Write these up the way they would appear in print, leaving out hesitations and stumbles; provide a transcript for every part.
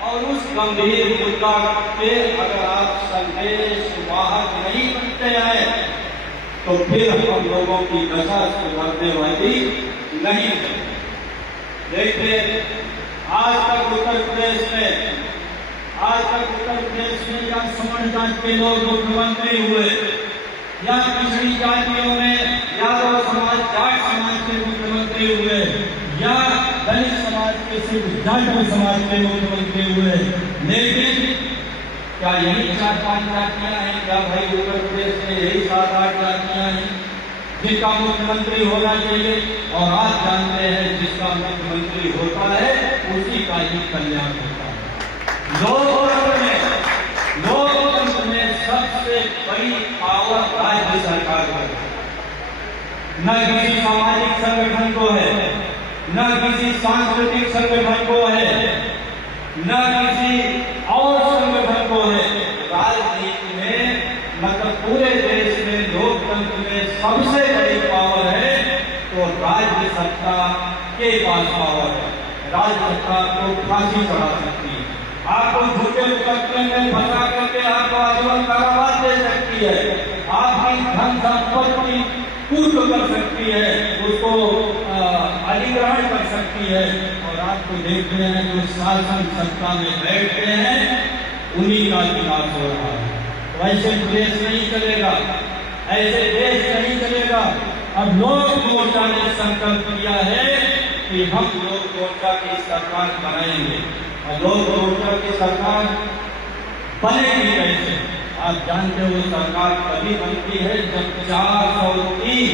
और उस गंभीर मुद्दा पे अगर आप संदेश वाहक नहीं बनते हैं तो फिर हम लोगों की दशा सुधरने वाली नहीं है। देखिए, आज तक उत्तर प्रदेश में या सवर्ण जाति के लोग मुख्यमंत्री हुए, या पिछड़ी जातियों में यादव समाज, जाट समाज के मुख्यमंत्री हुए, या दलित समाज के सिर्फ जाट समाज के मुख्यमंत्री हुए। लेकिन क्या यही 4-5 जातियां हैं? क्या भाई उत्तर प्रदेश में यही 7-8 जातियां हैं जिनका मुख्यमंत्री होना चाहिए? और आप जानते हैं जिसका मुख्यमंत्री होता है उसी का ही कल्याण होता है। लोकतंत्र में सबसे बड़ी पावर राज्य सरकार को है, न किसी सामाजिक संगठन को है, न किसी सांस्कृतिक संगठन को है, न किसी और संगठन को है। राजनीति में मतलब पूरे देश में लोकतंत्र में सबसे बड़ी पावर है तो राज्य सत्ता के पास पावर है। राज्य सत्ता को फांसी चढ़ा सकती है, आपको झूठे मुकदमे में फंसा करके आपको आजीवन कारावास दे सकती है, आपकी धन संपत्ति कुर्क कर सकती है, उसको अधिग्रहण कर सकती है। और आपको देख रहे हैं जो शासन सत्ता में बैठते हैं उन्हीं का विकास हो रहा है। वैसे देश नहीं चलेगा, ऐसे देश नहीं चलेगा। अब लोक मोर्चा ने संकल्प किया है कि हम लोक मोर्चा की सरकार बनाएंगे। और लोक मोर्चा की सरकार बनेगी कैसे? आप जानते हो सरकार तभी बनती है जब 403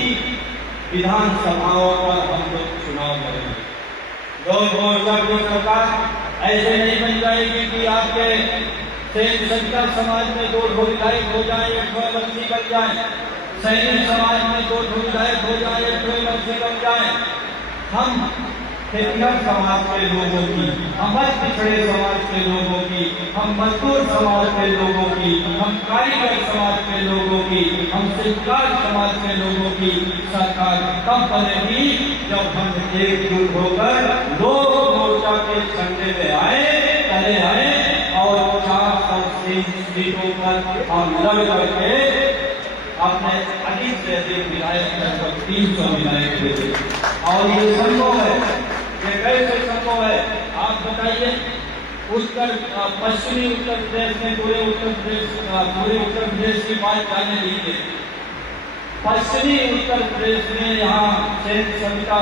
विधानसभाओं पर हम लोग चुनाव करेंगे। लोक मोर्चा की सरकार ऐसे नहीं बन जाएगी कि आपके संकर समाज में 2 विधायक हो जाए, 1 मंत्री बन जाए, सैनिक समाज में 2 विधायक हो जाए, 1 मंत्री बन जाए। हम खेतिहर समाज के लोगों की, हम पिछड़े समाज के लोगों की, हम मजदूर समाज के लोगों की, हम कारीगर समाज के लोगों की, हम शिल्पकार समाज के लोगों की सरकार तब बनेगी जब हम एकजुट होकर लोक मोर्चा के झंडे में चले आए और 400 सीटों पर हम लड़ करके अपने अधिक से अधिक विधायक लगभग 300 विधायक देते। और ये संभव है, ये कैसे संभव है? आप बताइए। पश्चिमी उत्तर प्रदेश में पूरे उत्तर प्रदेश की बात जाने दीजिए। पश्चिमी उत्तर प्रदेश में यहाँ सेठ सविता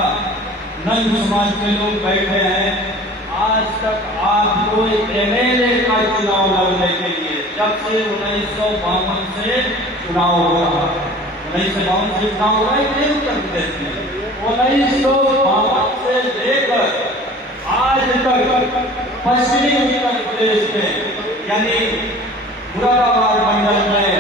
नंद समाज के लोग बैठे हैं। आज तक आपको एमएलए का चुनाव लड़ने के लिए जब से 1952 से चुनाव हो रहा है, 1952 से चुनाव हो रहा है उत्तर प्रदेश में, 1952 से लेकर आज तक पश्चिमी उत्तर प्रदेश में यानी मुरादाबाद मंडल में,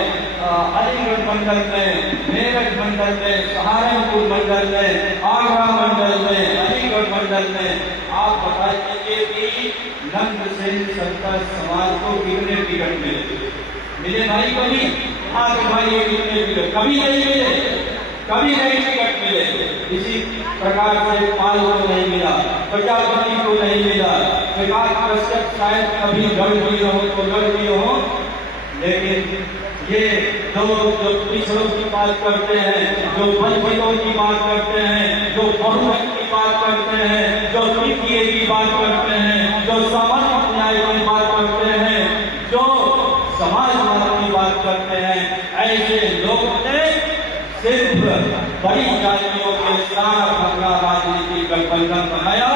अलीगढ़ मंडल में, मेरठ मंडल में, सहारनपुर मंडल में, आगरा मंडल में, अलीगढ़ मंडल में आप बताइए कि नंद सेन संकर समाज को कितने टिकट मिले भाई? कभी आपके भाई कितने टिकट? कभी नहीं मिले, कभी नहीं टिकट मिले। इसी प्रकार से पाल को नहीं मिला, प्रजापति को नहीं मिला, विकास कश्यप शायद कभी लड़ भी हो तो लड़ भी हो। लेकिन ये लोग जो पिछड़ों की बात करते हैं, जो वंचितों की बात करते हैं, जो बहुमत की बात करते हैं, जो तृतीय की बात करते हैं, जो सामाजिक न्याय की बात करते हैं, जो समाजवाद की बात करते हैं, ऐसे लोगों ने सिर्फ बड़ी जातियों के साथ अपना राजनीतिक गठबंधन बनाया,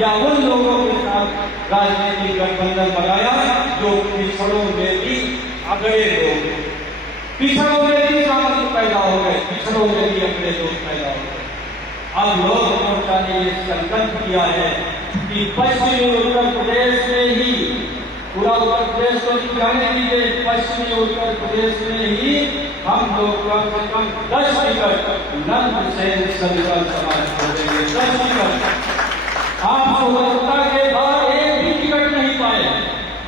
या उन लोगों के साथ राजनीतिक गठबंधन बनाया जो पिछड़ों में भी अगड़े लोग, पिछड़ों में भी सामने पैदा हो गए, पिछड़ों में भी अगड़े लोग पैदा हो गए। अब लोक मोर्चा ने ये संकल्प किया है कि पश्चिमी उत्तर प्रदेश में ही, पूरा उत्तर प्रदेश को नहीं जाने दीजिए, पश्चिमी उत्तर प्रदेश में ही हम लोग कम से कम 10 टिकट नंद सेन संकर समाज को देंगे। 10 टिकट आप स्वतंत्रता के बाद एक भी टिकट नहीं पाए,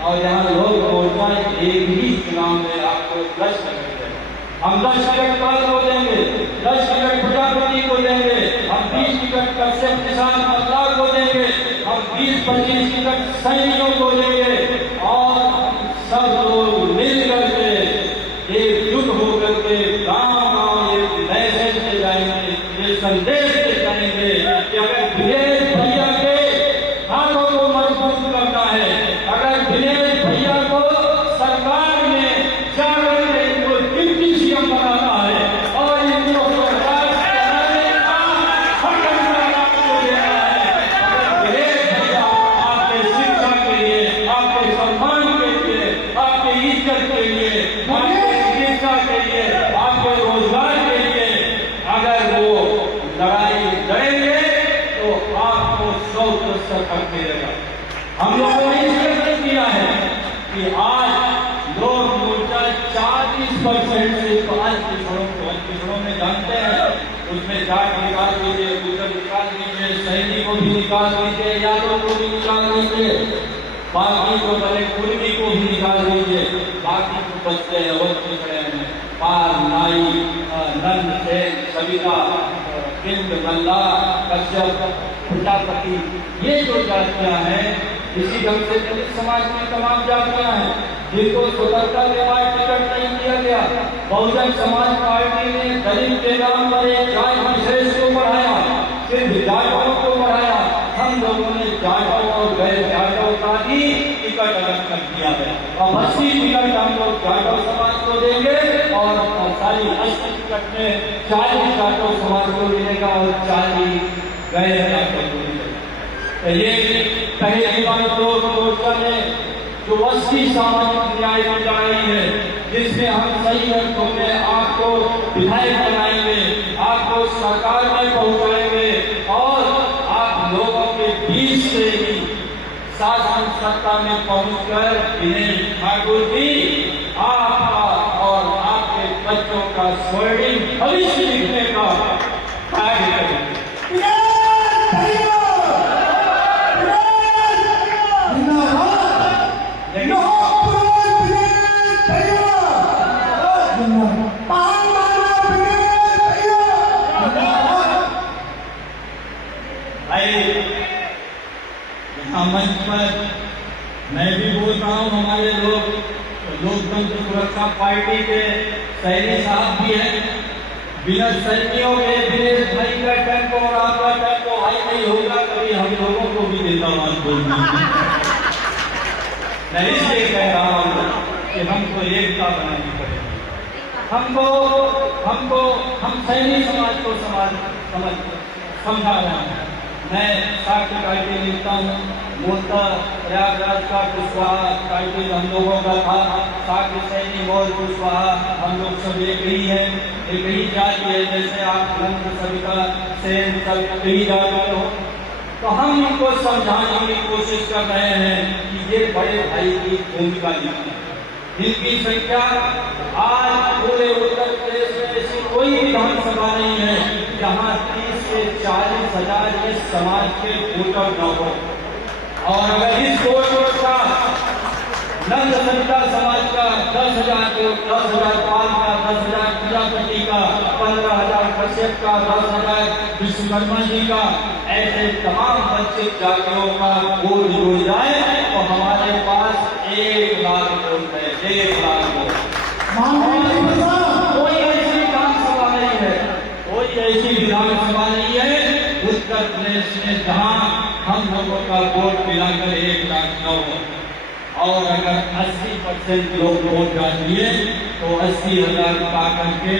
और यहाँ लोक मोर्चा एक ही चुनाव में आपको 10 टिकट देगा। हम 10 टिकट पाल को देंगे, 10 टिकट प्रजापति को देंगे, हम 20 टिकट कश्यप किसान मतदार को देंगे, हम 20 20-25 टिकट सैनिकों को देंगे और सब लोग मिल करके एकजुट होकर के गांव-गांव एक मैसेज दे जाएंगे, ये संदेश दे जाएंगे कि अगर दिनेश भैया के हाथों को मजबूत करना है, अगर दिनेश भैया को सरकार में जाकर इनको डिप्टी सीएम बनाना है और इनको सरकार चलाने का हक आपको देना है, अगर दिनेश भैया आपके शिक्षा के लिए, आपके सम्मान के लिए, आपके इज्जत के लिए, आपके चिकित्सा के लिए, आपके रोजगार के लिए अगर वो लड़ाई लड़ेंगे तो आपको 100% हक मिलेगा। हम लोगों ने इसलिए किया है कि आज लोग मोर्चा 40% से 5 पिछड़ों में जानते हैं, उसमें जाट निकाल दीजिए, गुजर निकाल दीजिए, सैनी को भी निकाल दीजिए, यादव को भी निकाल दीजिए, बाकी को भले कुर्मी को भी निकाल दीजिए, बाकी को बचते हैं और पिछड़े हैं पाल, नाई, नंद, सेन, सविता, बिंद, मल्ला, कश्यप, प्रजापति, ये जो जातियां हैं इसी ढंग से दलित समाज की तमाम जातियां हैं जिनको स्वतंत्रता के बाद टिकट नहीं दिया गया। बहुजन समाज पार्टी ने दलित के नाम पर एक जाट विशेष को बढ़ाया, सिर्फ जाटों को बढ़ाया। हम लोगों ने जाटों और गैर जाटों का भी टिकट अलग कर दिया है। अब 80 टिकट हम लोग जाटों समाज को देंगे और सारी 80 टिकट में 40 जाटों समाज को मिलेगा और 40 गैर जाटों को मिलेगा। ये पहली बार लोग मोर्चा ने जो 80 सामाजिक न्याय की लड़ाई है, जिसमें हम सही अर्थों में आपको विधायक बनाएंगे, आपको सरकार में पहुंचाएंगे और आप लोगों के बीच से ही शासन सत्ता में पहुंचकर दिनेश ठाकुर जी आपका और आपके बच्चों का स्वर्णिम भविष्य लिखने का कार्य करेंगे। मंच पर मैं भी बोल रहा हूँ, हमारे लोकतंत्र सुरक्षा पार्टी के सैनी साहब भी हैं। बिना सैनियों के दिनेश भाई का टेम्पो और आपका टेम्पो हाई नहीं होगा, कभी हम लोगों को भी जिंदाबाद बोल दीजिए। मैं इसलिए कह रहा हूँ कि हमको एकता बनानी पड़ेगी। हम सैनी समाज को समझा रहे हैं। मैं साक्षी पार्टी लिखता हूँ, मूलतः प्रयागराज का कुशवाहा टाइटल हम लोगों का था, साक्षी सैनी मौज कुशवाहा, हम लोग सब एक ही हैं, एक ही जाति है। जैसे आप नंद, सविता, सेन सब एक ही जाति हो, तो हम इनको समझाने की कोशिश कर रहे हैं कि ये बड़े भाई की भूमिका निभाएं। इनकी संख्या आज पूरे उत्तर प्रदेश में ऐसी कोई विधानसभा नहीं है जहाँ 30 से 40 हजार इस समाज के वोटर न हो। और अगर इस वोट का नंद सविता समाज का 10,000 पाल का, 10,000 प्रजापति का, 15,000 कश्यप का, 10,000 विश्वकर्मा जी का, ऐसे तमाम वंचित जातियों का वोट जुड़ जाए तो हमारे पास 1 लाख वोट है, 1 लाख वोट। कोई ऐसी विधानसभा नहीं है, कोई ऐसी विधानसभा नहीं है उत्तर प्रदेश में जहां हम लोगों का वोट मिलाकर 1 लाख न हो। और अगर 80% लोग वोट डालिए तो 80,000 पा करके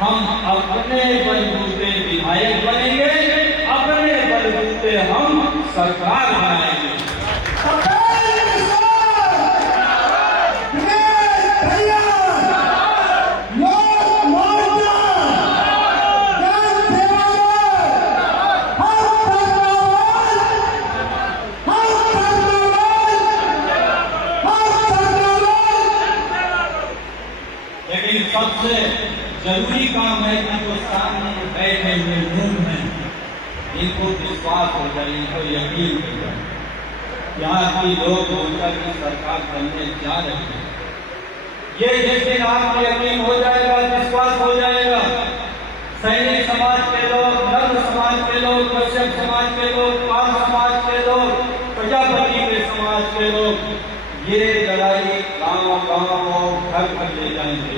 हम अपने बलबूते विधायक बनेंगे, अपने बलबूते हम सरकार बनाएंगे। सबसे जरूरी काम है कि जो सामने बैठे हुए लोग हैं इनको विश्वास हो जाए, इनको यकीन हो जाए यहाँ की लोग मोर्चा की सरकार बनने जा रहे हैं। ये जिस दिन आपको यकीन हो जाएगा, विश्वास हो जाएगा, सैनिक समाज के लोग, नंद समाज के लोग, कश्यप समाज के लोग, पाल समाज के लोग, ये लड़ाई गांव गांव और घर घर ले जाएंगे।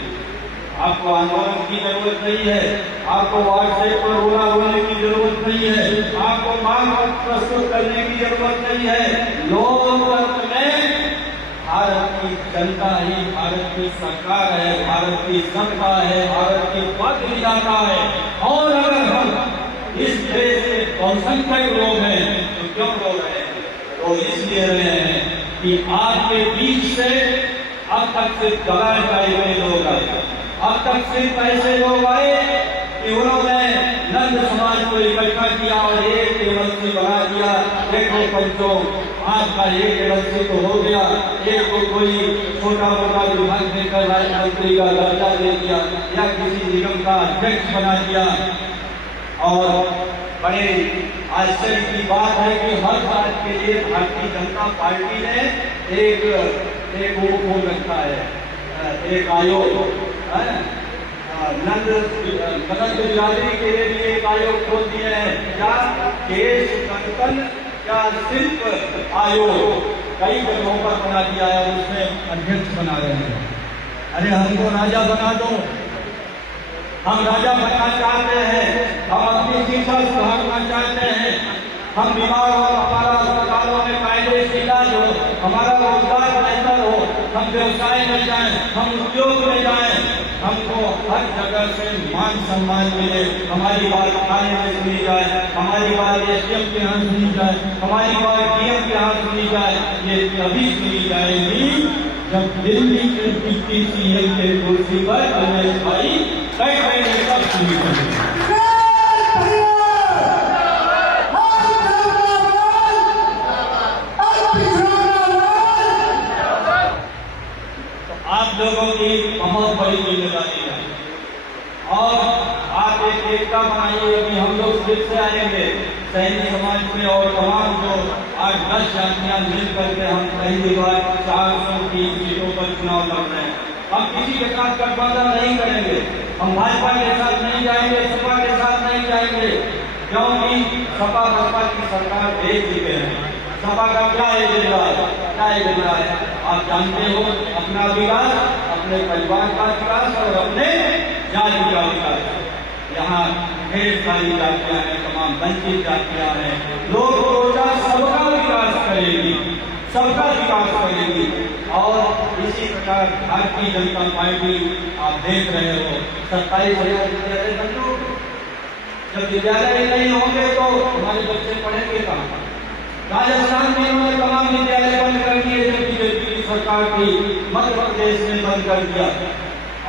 आपको आंदोलन की जरूरत नहीं है, आपको व्हाट्सएप पर रोना रोने की जरूरत नहीं है, आपको मांग प्रस्तुत करने की जरूरत नहीं है। लोकतंत्र में भारत की जनता ही भारत की सरकार है, भारत की सत्ता है, भारत की पद विधाता है। और अगर हम इस देश के बहुसंख्यक लोग हैं तो क्यों रो रहे हैं? तो इसलिए रहे हैं कि आपके बीच से अब तक सिर्फ दबाए गए हुए लोग आए, अब तक सिर्फ ऐसे लोग आए कि उन्होंने नंद समाज को इकट्ठा किया और एक एमएलसी बना दिया। देखो पंचों, आपका एक एमएलसी तो हो गया, एक को कोई छोटा मोटा विभाग देकर राज्यमंत्री का दर्जा दे दिया या किसी निगम का अध्यक्ष बना दिया। और बड़े आश्चर्य की बात है कि हर बात के लिए भारतीय जनता पार्टी ने एक वो खोल रखा है, एक आयोग नंद बिरादरी के लिए एक आयोग खोल दिया है। क्या केश कंकन या शिल्प आयोग कई जगहों पर बना दिया है, उसमें अध्यक्ष बना रहे हैं। अरे हमको राजा बना दो, हम राजा बनना चाहते हैं, हम अपनी शिक्षा सुधारना चाहते हैं, हम बीमार हो, हमारा अस्पतालों में कायदे से इलाज हो, हमारा रोजगार बेहतर हो, हम व्यवसाय में जाएं, हम उद्योग में जाएं, हमको हर जगह से मान सम्मान मिले, हमारी बात थाने में सुनी जाए, हमारी बात एसडीएम के यहाँ सुनी जाए, हमारी बात डीएम के यहाँ सुनी जाए। ये तभी सुनी जाएगी जब दिल्ली के डिप्टी सीएम के कुर्सी पर रमेश भाई बैठ बैठे सब सुनी जाएगी। आप लोगों की बहुत बड़ी जिम्मेदारी है और आप एक एकता बनाइए कि हम लोग फिर से आएंगे सैनिक समाज में और तमाम जो 8-10 जातियां मिल करके हम पहली बार 403 सीटों पर चुनाव लड़ रहे हैं। हम किसी के साथ गठबंधन नहीं करेंगे, हम भाजपा के साथ नहीं जाएंगे, सपा के साथ नहीं जाएंगे, क्योंकि सपा बसपा की सरकार भेज चुके हैं। सपा का क्या एजेंडा है? आप जानते हो, अपना विकास, अपने परिवार का विकास और अपने जाति का विकास। यहाँ ढेर सारी जातियां हैं, तमाम वंचित जातियां हैं। लोग सोचा सबका विकास करेगी, सबका विकास करेगी। और इसी प्रकार भारतीय जनता पार्टी आप देख रहे हो 27,000 विद्यालय बन लो। जब विद्यालय नहीं होंगे तो हमारे बच्चे पढ़ेंगे कहाँ? राजस्थान में उन्होंने तमाम विद्यालय बंद कर दिए जो बीजेपी की सरकार थी, मध्य प्रदेश में बंद कर दिया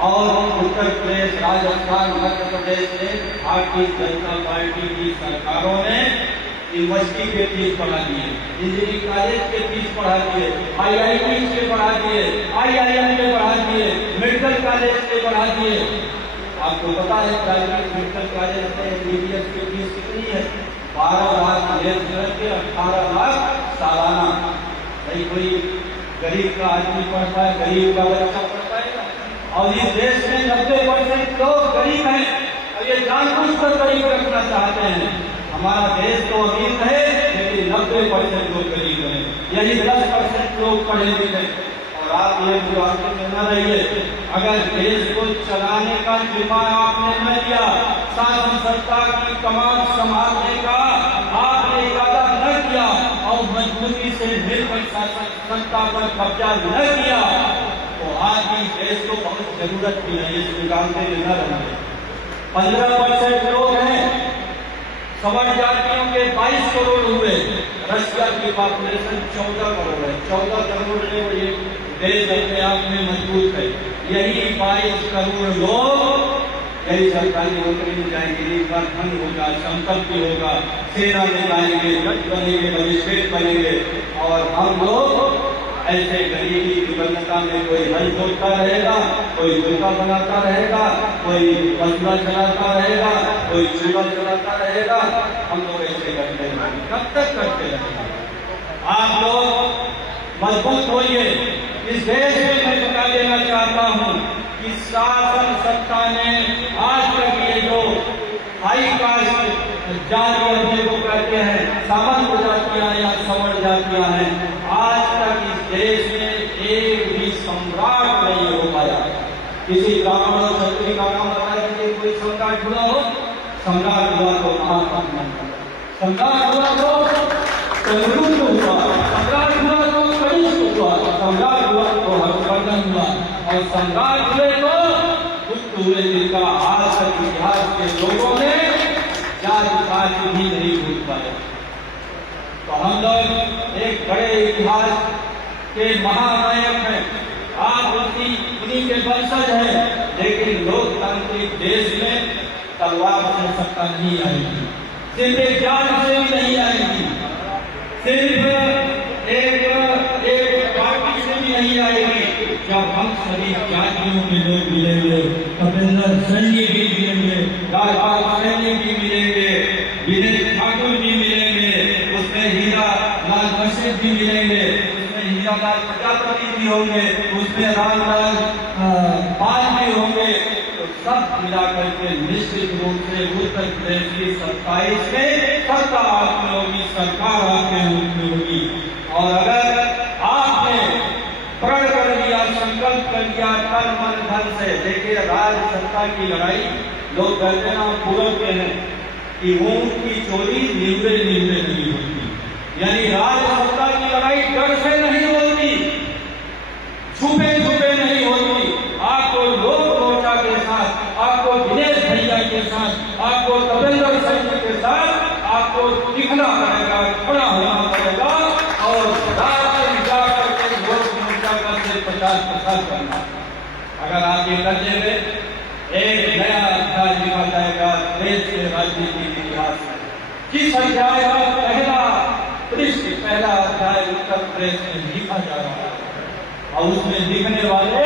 और उत्तर प्रदेश, राजस्थान, मध्य प्रदेश में भारतीय जनता पार्टी की सरकारों ने यूनिवर्सिटी के फीस बढ़ा दिए, इंजीनियरिंग कॉलेज के फीस बढ़ा दिए, IIT के बढ़ा दिए, IIM के बढ़ा दिए, मेडिकल कॉलेज के बढ़ा दिए। आपको पता है प्राइवेट मेडिकल कॉलेज में MBBS की फीस कितनी है? 12 लाख के 18 लाख सालाना। भाई कोई गरीब का आदमी पढ़ता है, गरीब का बच्चा पढ़ता है। और इस देश में 90% लोग गरीब हैं और ये जानबूझकर गरीब रखना चाहते हैं। हमारा देश तो अमीर है लेकिन 90% लोग गरीब हैं, यही 10% लोग पढ़े लिखे। और आप ये बुराई में न रहिए, अगर देश को चलाने का जिम्मा आपने न लिया, शासन सत्ता की कमान संभालने का आपने इरादा न किया और मजबूती से मिलकर शासन सत्ता पर कब्जा न किया, तो आज इस देश को बहुत जरूरत भी है इस निकालते न रहेंगे। 15% लोग हैं, सवर्ण जातियों के 22 करोड़ हुए, रशिया की पॉपुलेशन 14 करोड़ है। 14 करोड़ में वो ये देश अपने आप में मजबूत है। यही 22 करोड़ लोग यही सरकारी नौकरी में जाएंगे, धन होगा, संपत्ति होगा, सेना में जाएंगे, जज बनेंगे, मजिस्ट्रेट बनेंगे। और हम लोग ऐसे गरीबी विपन्नता में कोई हल जोड़ता रहेगा, कोई दुर्गा बनाता रहेगा, कोई बंगला चलाता रहेगा, कोई चूल्हा चलाता रहेगा। हम लोग ऐसे करते रहेंगे, कब तक करते रहेंगे? आप लोग मजबूत होइए। इस देश में मैं बता देना चाहता हूँ कि शासन सत्ता ने आज तक ये जो हाई कास्ट जाति अपने को कहते हैं, सामान्य जातियां या सवर्ण जातियां हैं, आज तक इस देश में सम्राट हुआ तो महात्मा, सम्राट हुआ तो चंद्रगुप्त हुआ, सम्राट हुआ तो कनिष्क हुआ, सम्राट हुआ तो हर्षवर्धन हुआ, और सम्राट हुए तो गुप्त हुए, जिनका आज तक इतिहास के लोगों ने जात-पात भी नहीं भूल पाए। तो हम लोग एक बड़े इतिहास के महानायक हैं, आप उन्हीं के वंशज हैं, लेकिन लोकतांत्रिक देश में तलवार से सत्ता नहीं आएगी, सिर्फ ज्ञान से भी नहीं आएगी, सिर्फ एक पार्टी से भी नहीं आएगी। जब हम सभी जातियों के लोग मिलेंगे, कपिलेंद्र सैनी भी मिलेंगे, राजपाल सैनी भी मिलेंगे, विनय ठाकुर भी मिलेंगे, उसमें हीरा लाल कश्यप भी मिलेंगे, उसमें हीरा लाल प्रजापति भी होंगे, उसमें रामलाल पाल भी होंगे, तो सब मिलाकर के निश्चित रूप से उत्तर प्रदेश की 27 में सत्ता आपकी होगी, सरकार आपके रूप में होगी। और अगर आपने प्रण कर लिया, संकल्प कर लिया तन मन धन से, देखिए राज सत्ता की लड़ाई लोग कहते ना पूर्व के हैं कि ऊंट की चोरी नीवड़े नीवड़े नहीं होती, यानी राज सत्ता की लड़ाई डर से नहीं होती, छुपे छुपे नहीं होती। आपको लोक मोर्चा के साथ, आपको दिनेश भैया के साथ, आपको कपिलेंद्र सैनी के साथ आपको दिखना पड़ेगा, खड़ा होना पड़ेगा, और जाकर के लोक मोर्चा का 50% करना। अगर आप ये कर देंगे, एक नया अध्याय लिखा जाएगा देश के राजनीति के इतिहास में। किस अध्याय का पहला अध्याय उत्तर प्रदेश में लिखा जा रहा है, और उसमें लिखने वाले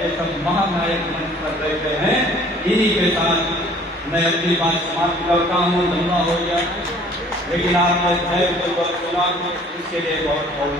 ये सब महानायक मंच पर बैठे हैं। इन्हीं के साथ मैं अपनी बात समाप्त करता हूँ। लंबा हो गया, लेकिन आपने धैर्यपूर्वक सुना, इसके लिए बहुत बहुत